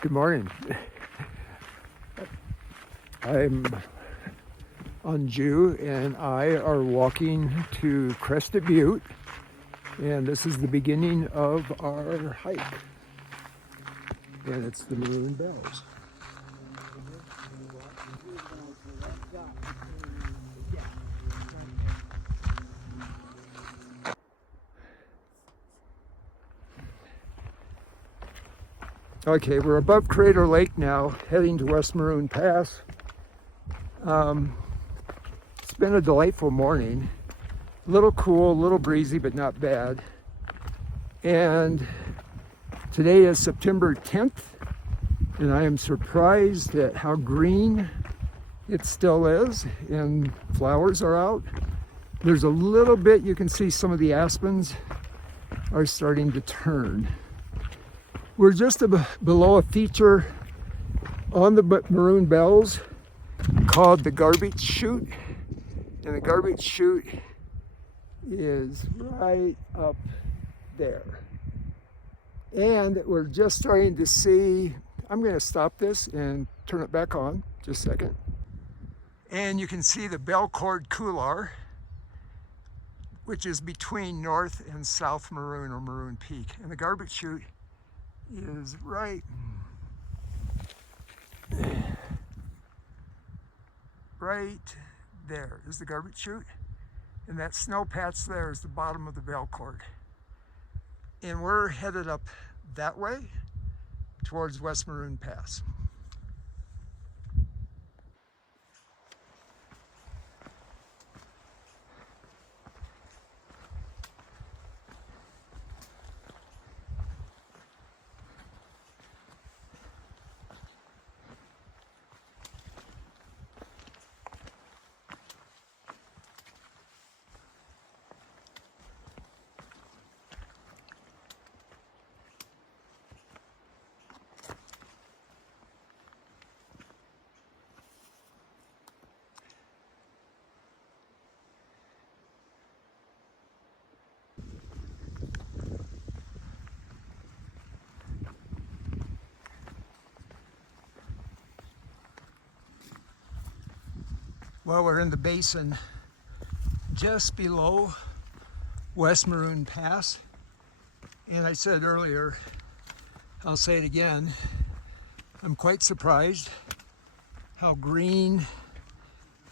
Good morning. I'm Anju and I are walking to Crested Butte, and this is the beginning of our hike, and it's the Maroon Bells. Okay, we're above Crater Lake now, heading to West Maroon Pass. It's been a delightful morning. A little cool, a little breezy, but not bad. And today is September 10th, and I am surprised at how green it still is, and flowers are out. There's a little bit, you can see some of the aspens are starting to turn. We're just below a feature on the Maroon Bells called the Garbage Chute, and the Garbage Chute is right up there. And we're just starting to see, I'm going to stop this and turn it back on just a second. And you can see the Belcord Couloir, which is between North and South Maroon or Maroon Peak. And the Garbage Chute is right there is the Garbage Chute, and that snow patch there is the bottom of the Belcord. And we're headed up that way towards West Maroon Pass. Well, we're in the basin just below West Maroon Pass. And I said earlier, I'll say it again, I'm quite surprised how green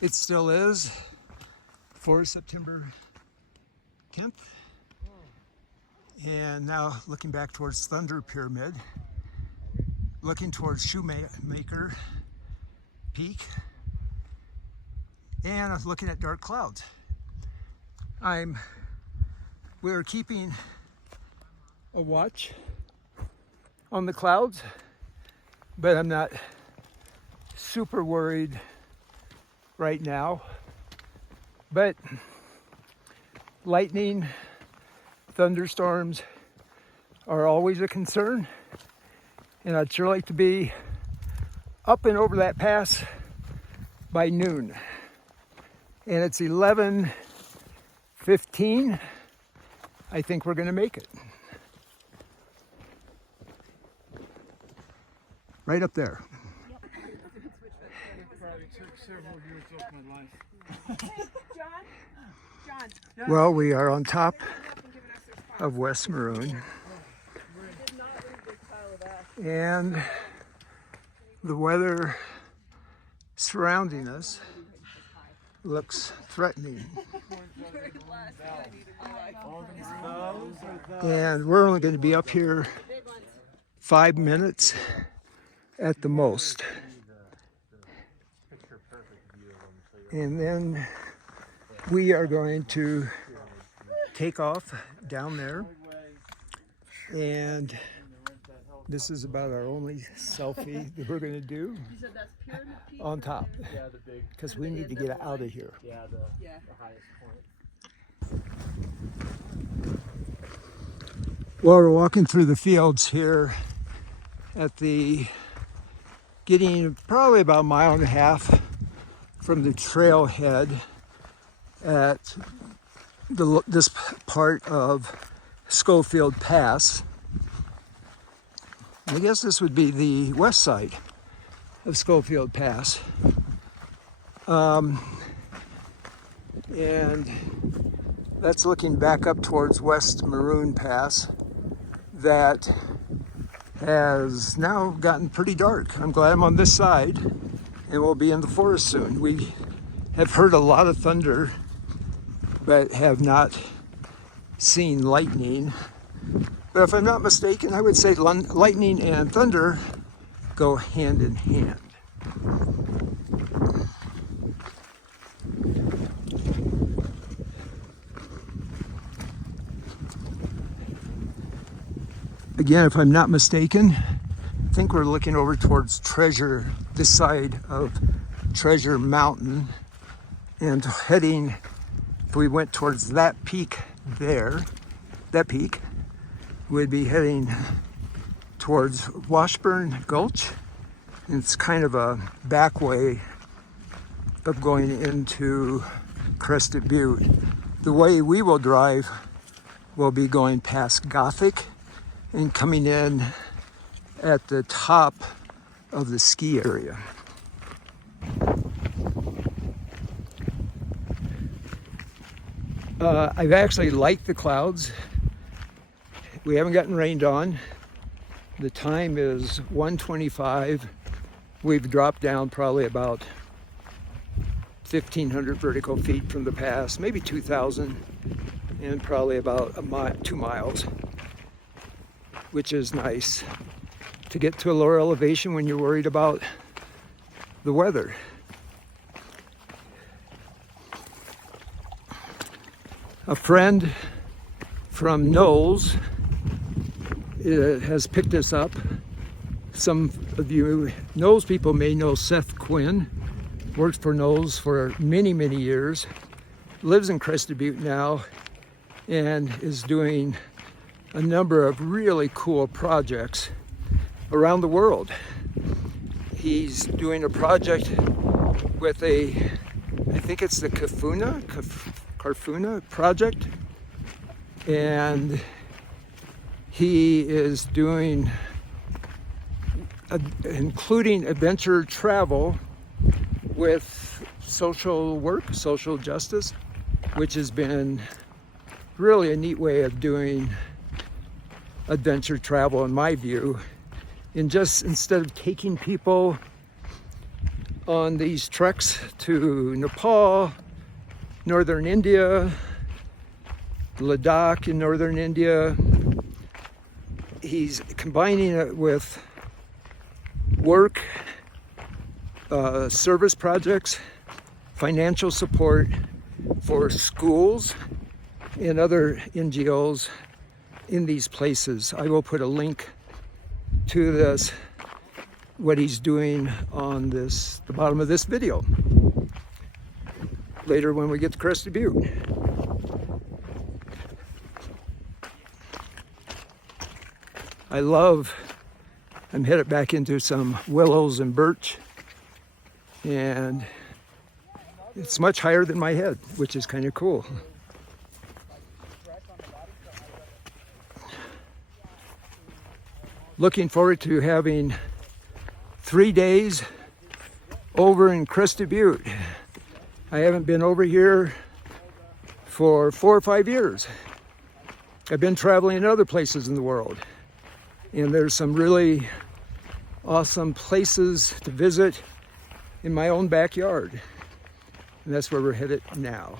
it still is for September 10th. And now looking back towards Thunder Pyramid, looking towards Shoemaker Peak, and I'm looking at dark clouds. We're keeping a watch on the clouds, but I'm not super worried right now. But lightning, thunderstorms are always a concern, and I'd sure like to be up and over that pass by noon. And it's 11:15. I think we're going to make it. Right up there. Yep. It probably took several years off my life. John. Well, we are on top of West Maroon. And the weather surrounding us looks threatening. And we're only going to be up here 5 minutes at the most. And then we are going to take off down there, and this is about our only selfie that we're going to do on top, because we need to get out of here. The highest point. Well, we're walking through the fields here at getting probably about a mile and a half from the trailhead at this part of Schofield Pass. I guess this would be the west side of Schofield Pass. And that's looking back up towards West Maroon Pass that has now gotten pretty dark. I'm glad I'm on this side and we'll be in the forest soon. We have heard a lot of thunder, but have not seen lightning. But if I'm not mistaken, I would say lightning and thunder go hand in hand. Again, if I'm not mistaken, I think we're looking over towards this side of Treasure Mountain, and heading, if we went towards that peak there, that peak, we'd be heading towards Washburn Gulch. And it's kind of a back way of going into Crested Butte. The way we will drive will be going past Gothic and coming in at the top of the ski area. I've actually liked the clouds. We haven't gotten rained on. The time is 1:25. We've dropped down probably about 1,500 vertical feet from the pass, maybe 2,000, and probably about 2 miles, which is nice to get to a lower elevation when you're worried about the weather. A friend from Knowles has picked us up. Some of you Knowles people may know Seth Quinn. Worked for Knowles for many, many years. Lives in Crested Butte now and is doing a number of really cool projects around the world. He's doing a project with I think it's the Carfuna project, and he is doing including adventure travel with social work, social justice, which has been really a neat way of doing adventure travel in my view. And just instead of taking people on these treks to Nepal, northern India, Ladakh in northern India, he's combining it with work, service projects, financial support for schools and other NGOs in these places. I will put a link to this, what he's doing on the bottom of this video later when we get to Crested Butte. I'm headed back into some willows and birch, and it's much higher than my head, which is kind of cool. Looking forward to having 3 days over in Crested Butte. I haven't been over here for 4 or 5 years. I've been traveling in other places in the world, and there's some really awesome places to visit in my own backyard, and that's where we're headed now.